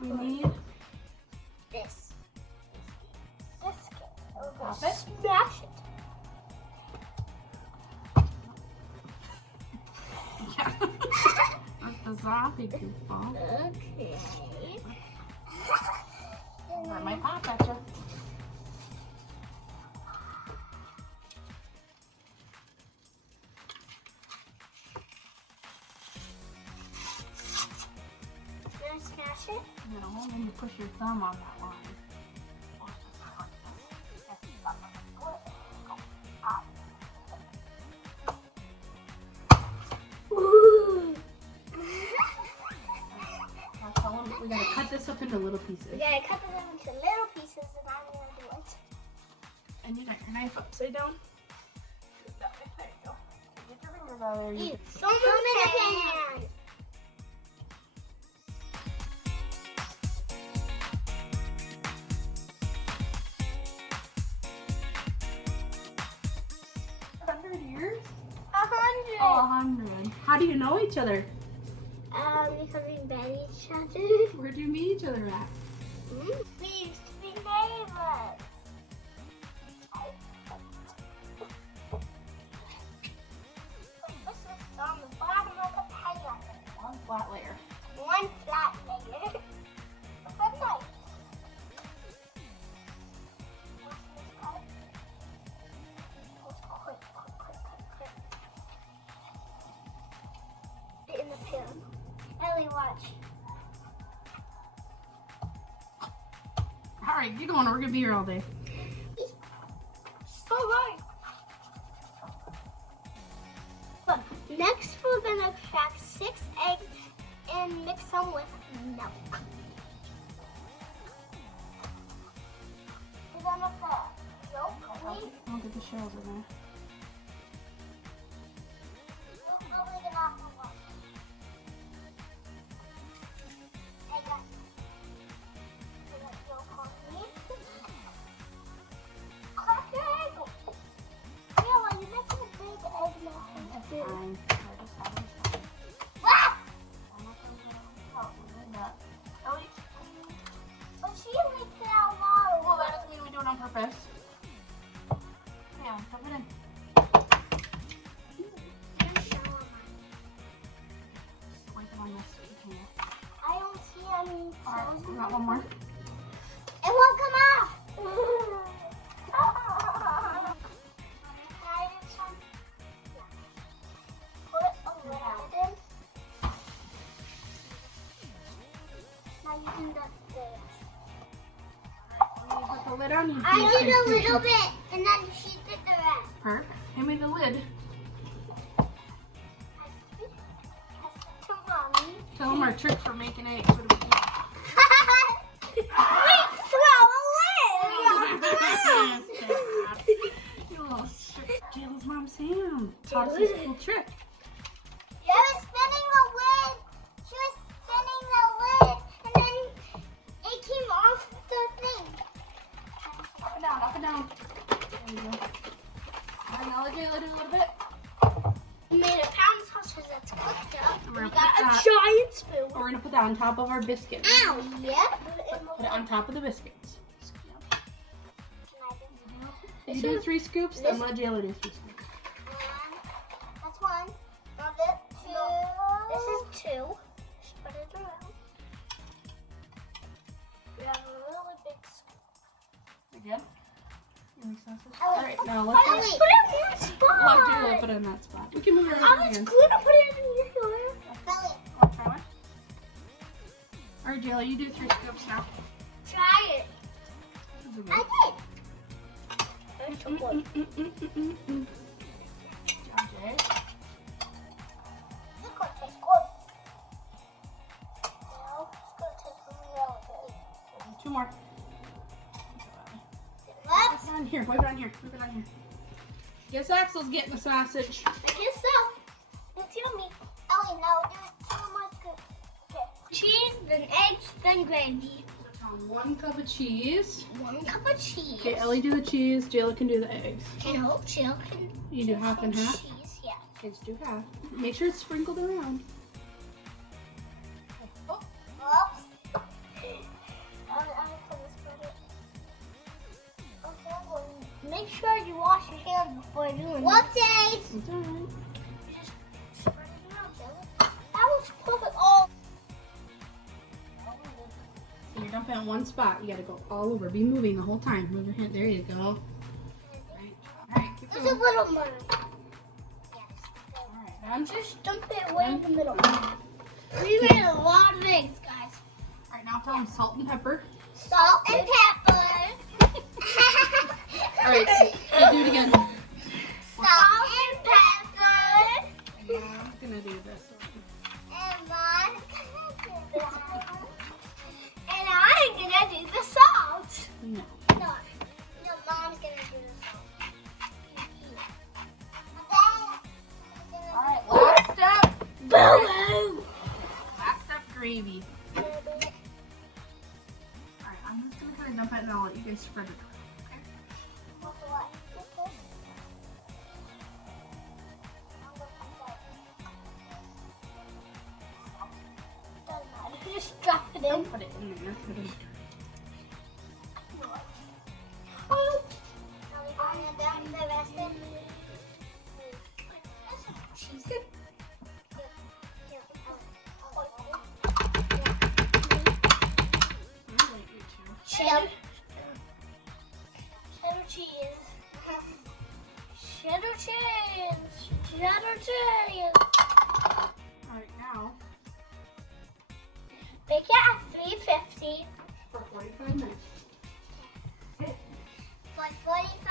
We need this. Biscuit. Pop it. Smash it. Yeah. That's the zombie goofball. Okay. That might pop at you. Gonna smash it? No, then you push your thumb on that line. Ooh. Now tell them we gotta cut this up into little pieces. We gotta cut them into little pieces and I'm gonna do it. And you got your knife upside down. That way. There you go. Get your fingers out of there. You can- Throw them in the pan. Years? 100. Oh, 100. How do you know each other? Because we met each other. Where do you meet each other at? We used to be neighbors. This is on the bottom of the pan. One flat layer. One flat layer. But nice. In the pan. Ellie, watch. All right, get going. We're gonna be here all day. All right. But next, we're gonna crack 6 eggs and mix them with milk. We're gonna put milk. I'll get the shells in there. Fine. But she leaked it out water. Well, that doesn't mean we do it on purpose. Yeah, dump it in. Wipe it on this so you can. I don't see any. All right, we got one more. It won't come off. Now you can dust this. When you put the lid on, you I do did a some little bit, and then she did the rest. Perk. Hand me the lid. To mommy. Tell them our trick for making eggs. What do we do? You little trick. Jayla's mom Sam taught us this cool trick. She was spinning the lid. She was spinning the lid, and then it came off the thing. Up and down, up and down. There you go. All right, now let Jayla do a little bit. We made a pound sausage that's cooked up. We're We gonna got put a that- giant spoon. We're gonna put that on top of our biscuits. Ow! Yep. Put it on top of the biscuits. If you This do is- 3 scoops, then let Jayla do 3 scoops. That's one. Now this 2. This is 2. Just put it around. We have a really big scoop. You good? You make sausage? Ellie, All right, now Ellie, let's put it in that spot. let Jayla put it in that spot. We can move her I over was again. gonna put it in here. Ellie, Want to try one? All right, Jayla, you do 3 scoops now. try it. This is I good. did. I took one. Good job, Jay. This one tastes good. Now it's gonna taste really good. 2 more. What? Wipe it on here. Wipe it on here. Wipe it on here. Guess Axel's getting the sausage. I guess so. It's yummy. Ellie, now do 2 more scoops. Okay. Cheese, then eggs, then gravy. So tell 1 cup of cheese. 1 cup of cheese. Okay, Ellie do the cheese. Jayla can do the eggs. And hope Jill can You do half and some half? cheese, yeah. Kids do half. Make sure it's sprinkled around. Oh, Oops. wash your hands before doing Whoopsies! It's alright. That was perfect. Oh. So you're dumping in one spot. You gotta go all over. Be moving the whole time. Move your hand. There you go. Alright, keep There's going. a little more. Alright, I'm Just dump it way in the middle. We made a lot of eggs, guys. Alright, now throw in salt and pepper. Salt and pepper. Alright, so do it again. Salt and pepper. Yeah, I'm gonna do this one. And Mom's gonna do that. And I'm gonna do the salt. No. No, Mom's gonna do the salt. Alright, last step. Boo! Last step, gravy. Alright, I'm just gonna kind of dump it and I'll let you guys spread it. Okay? Just drop it in. Don't put it in there. Put it in. Oh. Are we going to dump the rest in? She's good. Cheddar cheese. Cheddar cheese. Cheddar cheese. Alright, now Bake it at 350 for 45 minutes. for 45